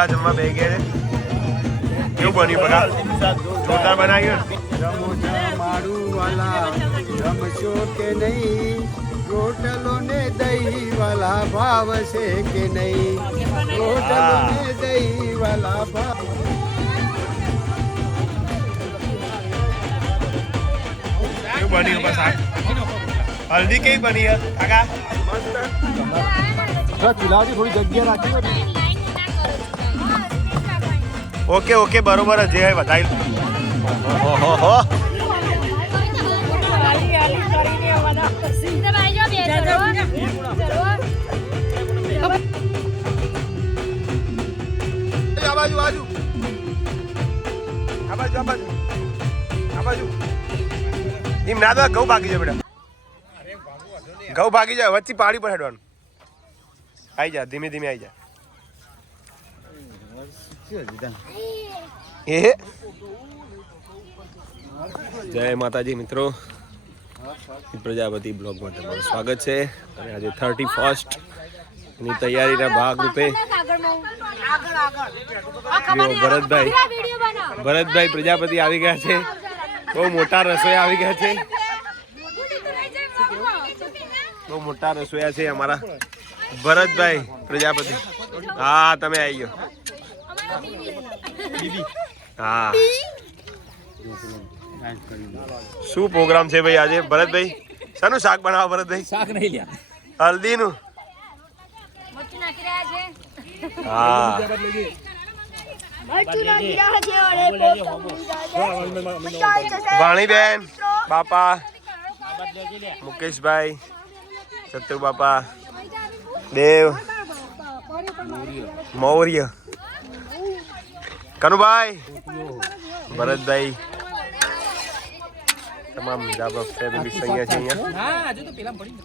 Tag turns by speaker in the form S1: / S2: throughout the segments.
S1: વહેલા જમવા બે ગયા છે કેવું બન્યું બગા જોરદાર બનાવ્યું
S2: કે નહીં? રોટલો ને દહીં વાલા ભાવ છે કે નહીં? રોટલો ને દહીં વાલા ભાવ
S1: કેવું બન્યું બસ હલ્દી કેવી બની કાકા?
S2: ચૂલાથી થોડી જગ્યા રાખી
S1: ઓકે ઓકે, બરોબર જે છે બધાઈ હો આ બાજુ આ બાજુ. આ બાજુ આ બાજુ. ભાગી જાય બેટા. ઘઉં ભાગી જાય, વચ્ચે પાડી પર હેડવાનું. આવી જા, ધીમે ધીમે આવી જા. એ? જય માતાજી મિત્રો. પ્રજાપતિ બ્લોગમાં તમારું સ્વાગત છે. અને આજે થર્ટી ફર્સ્ટની તૈયારીના ભાગરૂપે જો ભરતભાઈ ભરતભાઈ પ્રજાપતિ આવી ગયા છે. બહુ મોટા રસોઈ આવી ગયા છે. બહુ મોટા રસોયા છે અમારા ભરતભાઈ પ્રજાપતિ. હા તમે આવી ગયો. હા. શું પ્રોગ્રામ છે ભાઈ આજે? ભરતભાઈ શાનું શાક બનાવો ભરતભાઈ?
S3: શાક નહીં લ્યા.
S1: હલ્દીનું? હા. ભાણીબેન બાપા મુકેશભાઈ શત્રુ બાપા દેવ મૌર્ય. કનુભાઈ ભરતભાઈ તમામ ડાબા ફેમિલી અહીંયા છે અહીંયા.
S3: હા હજુ તો પેલા પડી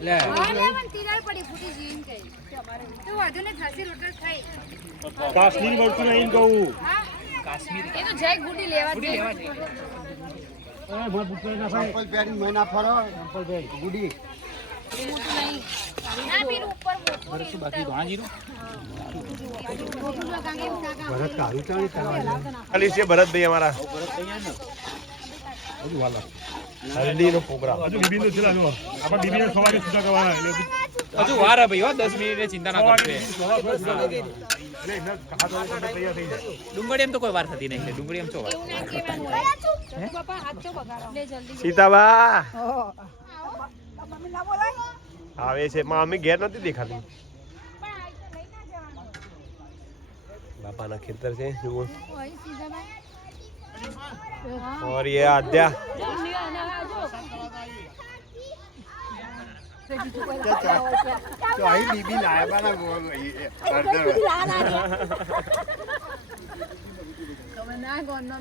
S3: લે.
S4: કાશ્મીરી મરચું નહીં કહું.
S2: ચંપલ પહેરી મહિના ફરો ચંપલ પહેરી ગુડી
S3: બાકી ભાંજીનું
S2: ભરત કાઢું ચાણી કરવાની
S1: ખાલી છે ભરતભાઈ અમારા. પ્રોગ્રામ.
S4: હજુ આપણે બીબીને સવારે છૂટા કરવાના એટલે
S3: હજુ વાર હે ભાઈ હો દસ મિનિટની ચિંતા ના કરશો એ.
S4: એટલે એમને હાથ વાળો તૈયાર થઈ જાય.
S3: ડુંગળી એમ તો કોઈ વાર થતી નહીં ડુંગળી એમ તો વાર.
S1: સીતાબા. આવે છે મમ્મી ઘેર નથી દેખાતી બાપાના ખેતર છે જુઓ और ये आद्या
S2: તો અહીં બીબી લાયા બાના બોલ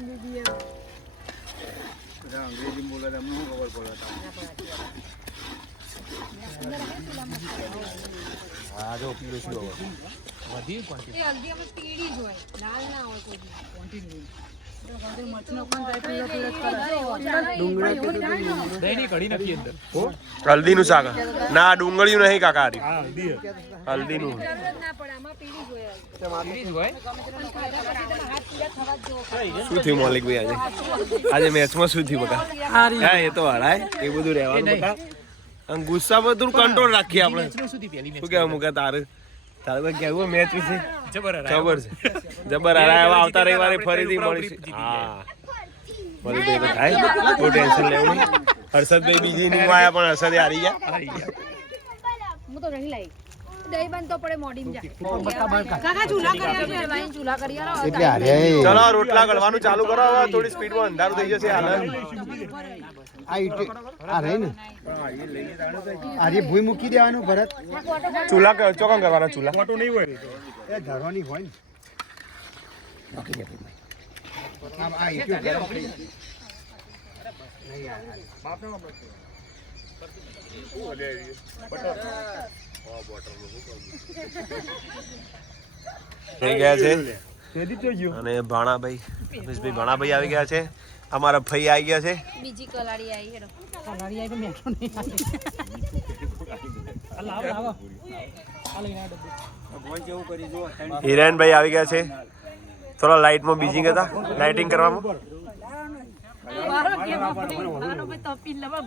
S2: અંગ્રેજી બોલે તો અમને શું ખબર પડે
S1: જો પીળો શું
S3: વધી quantity. દહીંની કઢી નથી અંદર.
S1: હલ્દી નું શાક. ના ડુંગળીયું નહીં કાકા.
S4: હા હલ્દી
S1: હલ્દી નું
S3: પીળી જ હોય.
S1: શું થયું મૌલિકભાઈ આજે? આજે મેચમાં શું થયું બકા? હા એ તો હળાય એ બધું રહેવાનું બકા. અને ગુસ્સામાં થોડું કંટ્રોલ રાખીએ આપણે.
S3: શું
S1: કેવા કહેવા મૂકે તારે? તારે કોઈ કહેવું મેચ વિશે?
S3: જબર.
S1: ખબર છે. જબર હરાય આવતા રવિવારે ફરીથી મળીશું. હા. ફરી તો થાય. કોઈ ટેન્શન લેવું નહીં. હર્ષદભાઈ બીજી ઇનિંગમાં આવ્યા પણ હર્ષદ હારી ગયા.
S3: હારી ગયા.
S5: હું તો નહીં લાવી દહીં બંધ પડે મોડી જા કાકા ચૂલા કર્યા ભાઈ ચૂલા કર્યા
S2: એટલે અરે
S1: ચલો રોટલા ગળવાનું ચાલુ કરો. હવે થોડી સ્પીડમાં અંધારું થઈ જશે હાલ.
S2: આ ઈટ આ રહી ને? આજે ભૂઈ મૂકી દેવાનું ભરત.
S1: ચૂલા ક- ચોકન કરવાના ચૂલા?
S4: ફોટો નહીં હોય.
S2: એ ધરવાની હોય ને. આમ આ ઈટ થઈ
S1: ગયા છે. અને ભાણાભાઈ રમેશભાઈ ભાણાભાઈ આવી ગયા છે. અમારા ભાઈ આવી ગયા છે.
S5: બીજી કલાડી આવી હેડો.
S1: હિરેનભાઈ આવી ગયા છે. થોડા લાઇટમાં બીજી હતા. લાઇટિંગ કરવામાં.
S5: લેવા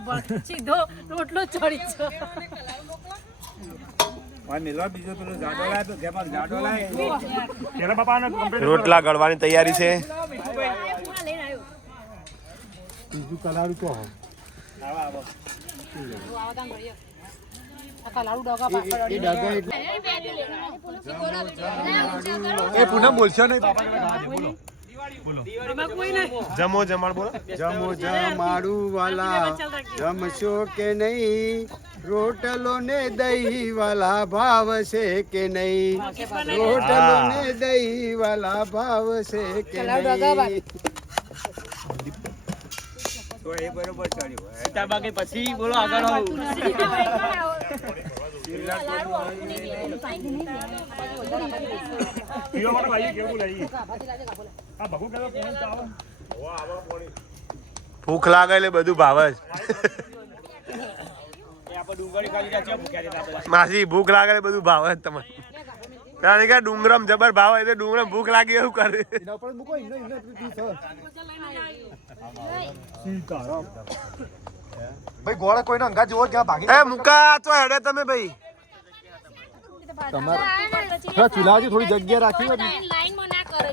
S5: રોટલો
S1: ગળવાની તૈયારી છે.
S2: બીજું કલાડું તો હો. એ- પૂનમ બોલશો નહીં?
S1: જમો જમાડ બોલો.
S2: જમો જમાડું વાલા. જમશો કે નહીં? રોટલો ને દહી વાલા ભાવ છે કે નહીં? રોટલો ને દહી વાલા ભાવ છે કે નહીં?
S4: પીવા માટે ભાઈ કેવું લઈ આ બહુ કહેતો કોણ તો આવો.
S1: ભૂખ લાગે એટલે બધું ભાવે જ માસી ભૂખ લાગે એટલે બધું ભાવે જ તમને કારણ કે ડુંગરમ જબર ભાવ હોય એટલે ડુંગરમ ભૂખ લાગી એવું કરે.
S2: ભાઈ ગોળા કોઈને અંગા જોવો ક્યાં ભાગી
S1: એ મુકા તો હેડે તમે ભાઈ.
S2: તમારે થોડા ચૂલાજી થોડી જગ્યા રાખી ના.
S5: કરે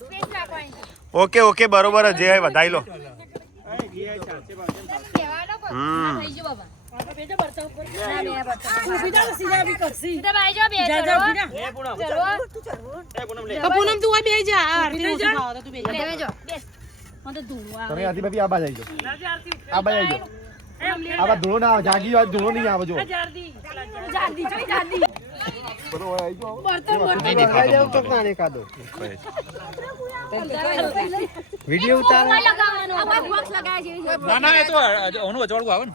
S5: સ્પેસ રાખવાની.
S1: ઓકે ઓકે બરોબર જે વધાઈ લો. હમ.
S5: બેજો બરતન ઉપર. ના મેરા બરતન ઊભી જા સીધા બી કરસી સીધા ભાઈ જો બે ચલો એ પૂનમ. ચલો પૂનમ તું બે જા. આરતી તું બે જા. બેજો બેસ મને તો
S2: તમે આથી ભાભી આ બાજુ આવી જાઓ આ બાજુ આવી જાઓ આ ધૂળો ના આવે જાગી વાત ધૂળો નહીં આવે જો.
S5: જાદી જોઈ જાદી
S2: બધો આવી જાઓ
S5: બરતન બરતન
S2: આવી જાઓ તો ના એકાદો વીડિયો ઉતારે.
S5: લગાવવાનો. આમાં બોક્સ લગાયા છે.
S3: ના ના એ તો ઓનું અજવાળું આવે ને.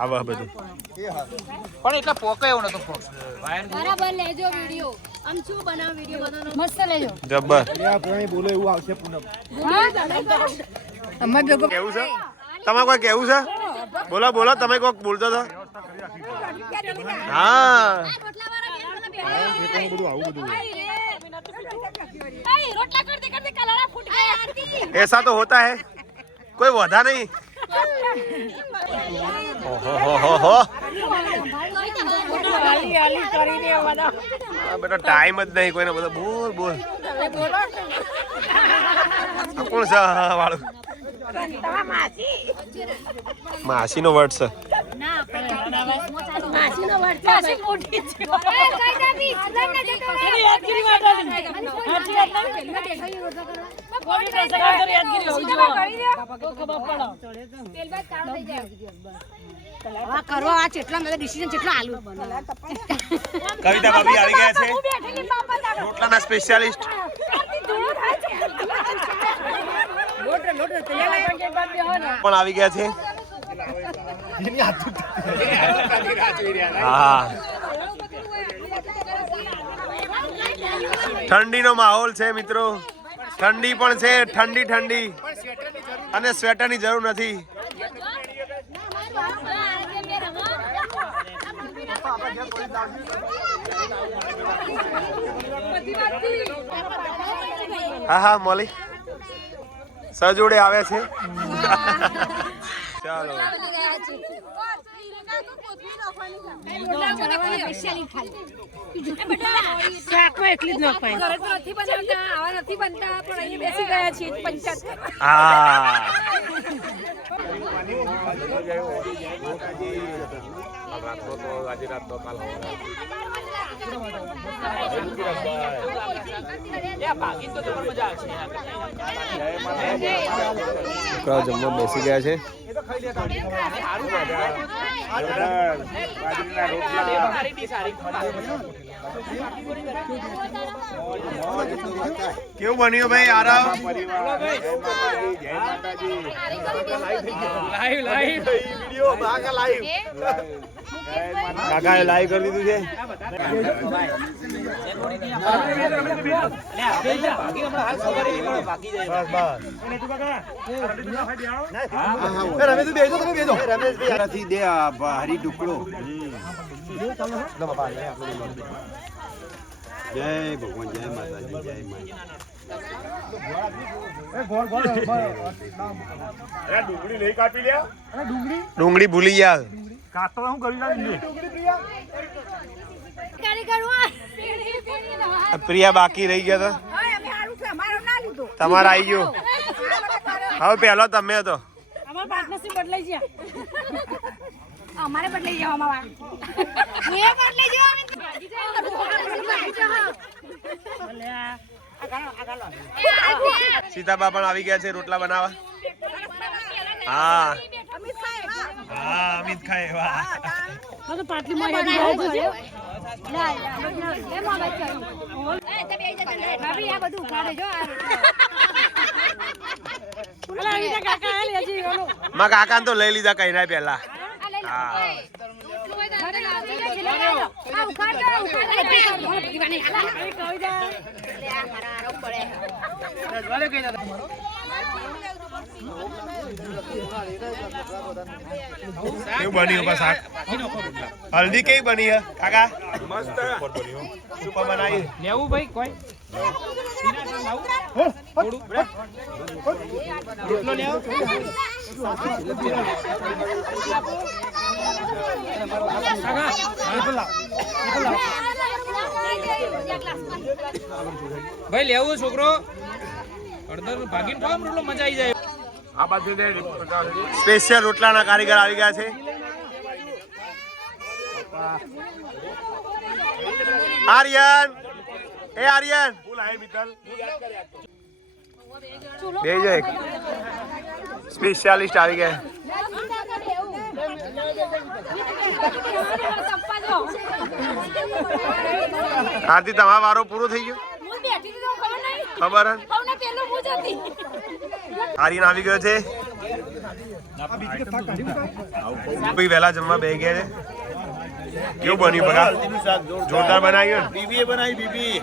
S1: આવા. બધું.
S3: પણ એટલા પોકે એવું નતો ફોક્સ
S5: બરાબર લેજો વિડિયો. આમ શું બનાવ વિડિયો? બનાવવાનો મસ્ત લેજો.
S1: જબ્બર.
S2: આ પૂનમ બોલો એવું આવશે પૂનમ.
S5: અમાર
S1: કેવું છે? તમારે કોઈ કેવું છે? બોલો બોલો તમે કોઈક બોલતો હતો? હા.
S2: બધું આવું બધું
S5: રોટલા કરતે કરતે કલરા ફૂટ ગયા આરતી
S1: ऐसा तो होता है कोई वधा नहीं ओहो हो हो हो આ બેટા ટાઈમ જ નહીં કોઈને બધા બોલ બોલ આ કોણ છે હા વાળું માસી નો વર્ડ છે.
S5: જાય
S6: આ કેટલા બધા ડિસિઝન ચેટલા આલુ
S1: કવિતા ભાભી આવી ગયા છે. રોટલાના સ્પેશિયાલિસ્ટ પણ આવી ગયા છે. હા. ઠંડીનો માહોલ છે મિત્રો. ઠંડી પણ છે, ઠંડી ઠંડી. અને સ્વેટરની જરૂર નથી. હા હા મોલી સજોડે આવે છે. ચાલો.
S6: આજે રાત તો
S5: કાલ તો નથી બનાવતા
S1: છોકરાઓ જમવા બેસી ગયા છે.
S4: રોટલા.
S1: કેવું બન્યું ભાઈ આરામ?
S3: લાઈવ લાઈવ
S1: કાકાએ લાઈવ કરી દીધું છે.
S6: દે આ હરી ટુકડો જય ભગવાન જય માતાજી જય માતા
S7: ડુંગળી નહીં કાપી લ્યા.
S1: ડુંગળી? ભૂલી ગયા.
S7: કાતો હું કરી
S1: પ્રિયા બાકી રહી ગયા હતા તમારે આવી ગયો. હવે પહેલો તમે હતો.
S2: બદલાઈ ગયા. અમારે બદલાઈ જાવ અમારા એ બદલાઈ જાવ
S1: સીતાબા પણ આવી ગયા છે રોટલા બનાવવા. હા. હા અમિત ખાય વાહ
S5: હવે તો પાટલી માં આવી આવી જા કાકા આ
S1: તો લઈ લીધા કઈ ના પહેલા.
S5: જા.
S1: કેવું બન્યું બસ શાક? હલ્દી કેવી બની હે? કાકા? મસ્ત સુપર બનાવી.
S3: લેવું ભાઈ કોઈ? ભાઈ લેવું છોકરો. હળદર ભાગીને ખાવ રોટલો મજા આવી જાય.
S7: આ બાજુ
S1: સ્પેશિયલ રોટલાના કારીગર આવી ગયા છે. આર્યન! એ આર્યન!
S7: ફૂલ આય
S1: બે જો એક. સ્પેશિયાલિસ્ટ આવી ગયા. આરતી તમારો વારો પૂરો થઈ ગયો? ખબર હે? આર્યન આવી ગયો છે. ભાઈ વહેલા જમવા બે ગયા છે? કેવું બન્યું બગા જોરદાર બનાવ્યું ને?
S6: બીબી બનાવી, બીબી.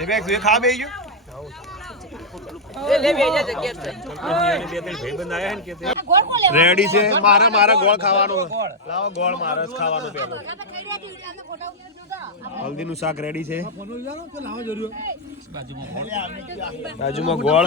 S1: એ બેગ તું ખા બે ગયો રેડી છે. મારા મારા ગોળ ખાવાનો લાવો ગોળ મારા જ ખાવાનો પેલો. હલ્દીનું શાક રેડી છે. બાજુમાં ગોળ.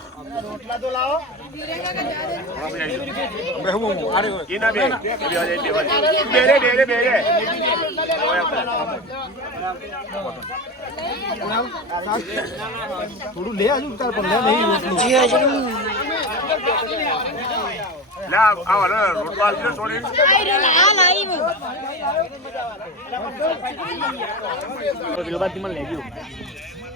S7: બધા વેચી જાય છે આ મૌલિક ના છે મૌલિક ને કેના બે બે બે બે બે બે બે લે આ વાલો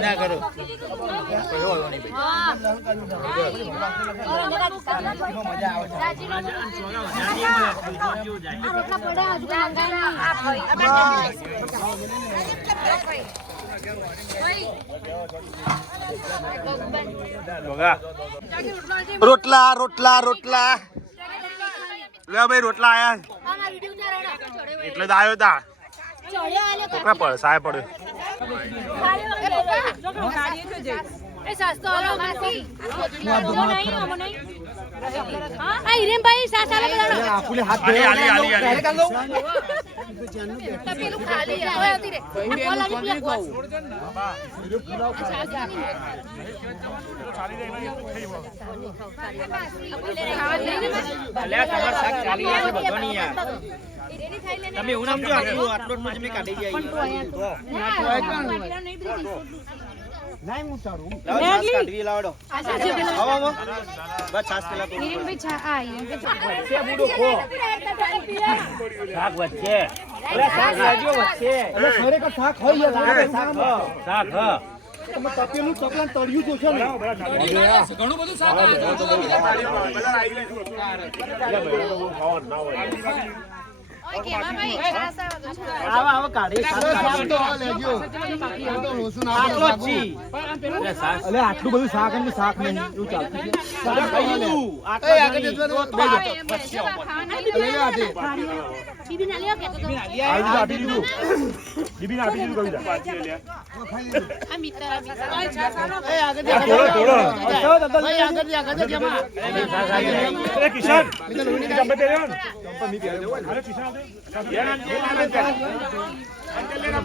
S2: ના
S5: કરો
S1: રોટલા રોટલા રોટલા. લે ભાઈ રોટલા આયા. એટલે તો આવ્યો તા. કોકના પડ સાહેબ પડ્યો
S5: એ સસ્તો હલો માસી. જો નહીં અમો નહીં. હા હિરેનભાઈ સાસાલા બધાનો
S2: આખુલે હાથ
S1: આલી આલી આલી. આલી
S5: પેલું ખાલી હવે આવતી રે બોલ આવી પેલા કોસ
S3: અલ્યા તમાર શાક ચાલી રહ્યા છે બધોની યાર. તમે એવું નામ જો આટલું આટલું જ મેં કાઢી જાય
S2: નહીં હું તારું
S3: લાવો છાસ કાઢવી લાવડો આવો આવો બસ છાસ પેલા તો
S5: હિરેનભાઈ છા આ હિરેનભાઈ
S4: શાક વચ્ચે અરે શાક લાગ્યો વચ્ચે
S2: એટલે ખરેખર શાક હોય યાર
S4: શાક શાક હ
S2: તમે તપેલું ચકલાન તળિયું તો ને
S3: ઘણું બધું શાક આવે
S5: ભાઈ આવે તો છાસ.
S3: આવો આવો કાઢી શાક કાઢી
S2: તો આ લેજો આ તો લોસું ના
S3: છી
S2: અલે આટલું બધું શાક એમ શાક નહીં. એવું ચાલતું
S4: કિશન. જમ્પે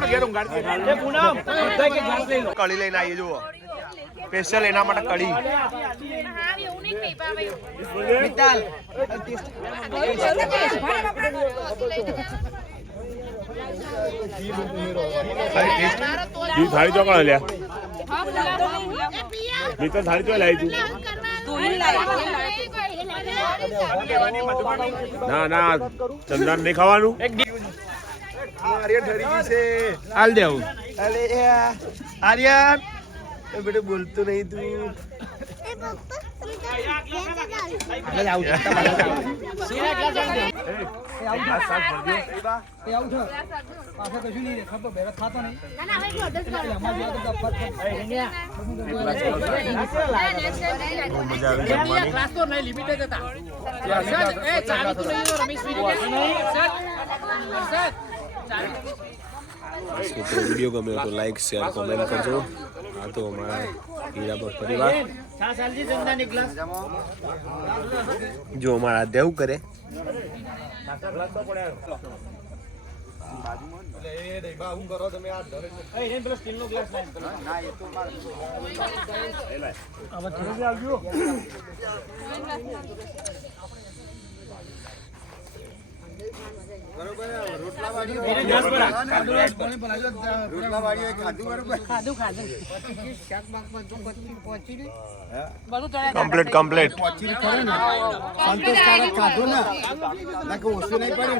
S4: પહેર્યો ને અરે કિશન
S3: એ પૂનમ બધા કે ઘાસ લઈ લો
S1: કઢી લઈને આવી જુઓ. સ્પેશિયલ એના માટે
S4: ઈ થાળી ચોકડા લ્યા. તો થાળી ચોકડા લાવી તું. ના ના ચંદન નહીં ખાવાનું.
S1: આર્યન ઠરી છે.
S3: હાલ દેવું
S1: અલે આર્યન. એ બેટે બોલતો નહીં તું. વીડિયો ગમ્યો તો લાઈક શેર કોમેન્ટ કરજો. આ તો અમારા હીરાબા પરિવાર. જો મારા દેવ કરે.
S3: એ એને પેલો સ્ટીલનો ગ્લાસ લાવી એને ગ્લાસ પર રાખ.
S2: રોટલા વાળી ખાધું બરોબર
S6: ખાધું ખાધું
S1: કમ્પ્લીટ કમ્પ્લીટ
S2: સંતોષકારક ખાધું ને? ના કે ઓછું નહીં પડે